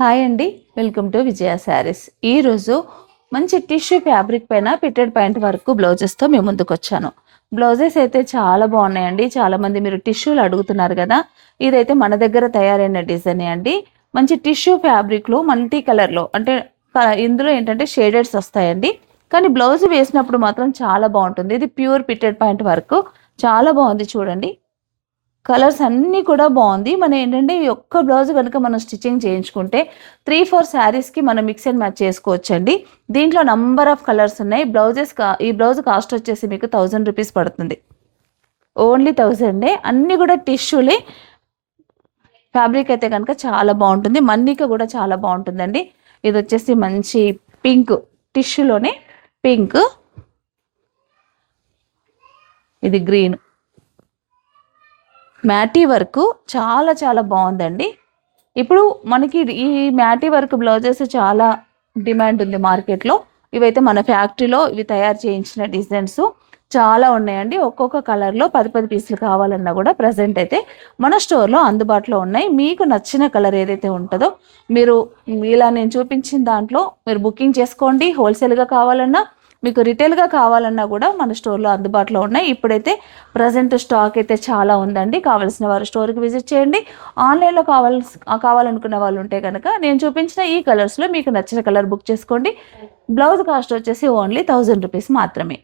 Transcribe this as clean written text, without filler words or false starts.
Hi అండి, welcome to విజయ శారీస్. ఈరోజు మంచి టిష్యూ ఫ్యాబ్రిక్ పైన ఫిట్టెడ్ పాయింట్ వరకు బ్లౌజెస్తో మేము ముందుకు వచ్చాను. బ్లౌజెస్ అయితే చాలా బాగున్నాయండి. చాలామంది మీరు టిష్యూలు అడుగుతున్నారు కదా. ఇదైతే మన దగ్గర తయారైన డిజైన్ అండి. మంచి టిష్యూ ఫ్యాబ్రిక్లో మల్టీ కలర్లో అంటే ఇందులో ఏంటంటే షేడెడ్స్ వస్తాయండి. కానీ బ్లౌజ్ వేసినప్పుడు మాత్రం చాలా బాగుంటుంది. ఇది ప్యూర్ ఫిట్టెడ్ పాయింట్ వరకు చాలా బాగుంది చూడండి. కలర్స్ అన్నీ కూడా బాగుంది. మనం ఏంటంటే ఈ ఒక్క బ్లౌజ్ కనుక మనం స్టిచ్చింగ్ చేయించుకుంటే 3-4 శారీస్కి మనం మిక్స్ అండ్ మ్యాచ్ చేసుకోవచ్చండి. దీంట్లో నంబర్ ఆఫ్ కలర్స్ ఉన్నాయి. ఈ బ్లౌజ్ కాస్ట్ వచ్చేసి మీకు 1000 రూపీస్ పడుతుంది. ఓన్లీ 1000. అన్నీ కూడా టిష్యూలే. ఫ్యాబ్రిక్ అయితే కనుక చాలా బాగుంటుంది. మన్నిక కూడా చాలా బాగుంటుందండి. ఇది వచ్చేసి మంచి పింక్, టిష్యూలోనే పింక్, ఇది గ్రీన్, మ్యాటీ వర్క్ చాలా చాలా బాగుందండి. ఇప్పుడు మనకి ఈ మ్యాటీ వర్క్ బ్లౌజెస్ చాలా డిమాండ్ ఉంది మార్కెట్లో. ఇవైతే మన ఫ్యాక్టరీలో ఇవి తయారు చేయించిన డిజైన్స్ చాలా ఉన్నాయండి. ఒక్కొక్క కలర్లో 10 పీసులు కావాలన్నా కూడా ప్రజెంట్ అయితే మన స్టోర్లో అందుబాటులో ఉన్నాయి. మీకు నచ్చిన కలర్ ఏదైతే ఉంటుందో మీరు ఇలా నేను చూపించిన దాంట్లో మీరు బుకింగ్ చేసుకోండి. హోల్సేల్గా కావాలన్నా మీకు రిటైల్గా కావాలన్నా కూడా మన స్టోర్లో అందుబాటులో ఉన్నాయి. ఇప్పుడైతే ప్రజెంట్ స్టాక్ అయితే చాలా ఉందండి. కావాల్సిన వారు స్టోర్కి విజిట్ చేయండి. ఆన్లైన్లో కావాలనుకున్న వాళ్ళు ఉంటే కనుక నేను చూపించిన ఈ కలర్స్లో మీకు నచ్చిన కలర్ బుక్ చేసుకోండి. బ్లౌజ్ కాస్ట్ వచ్చేసి ఓన్లీ 1000 రూపీస్ మాత్రమే.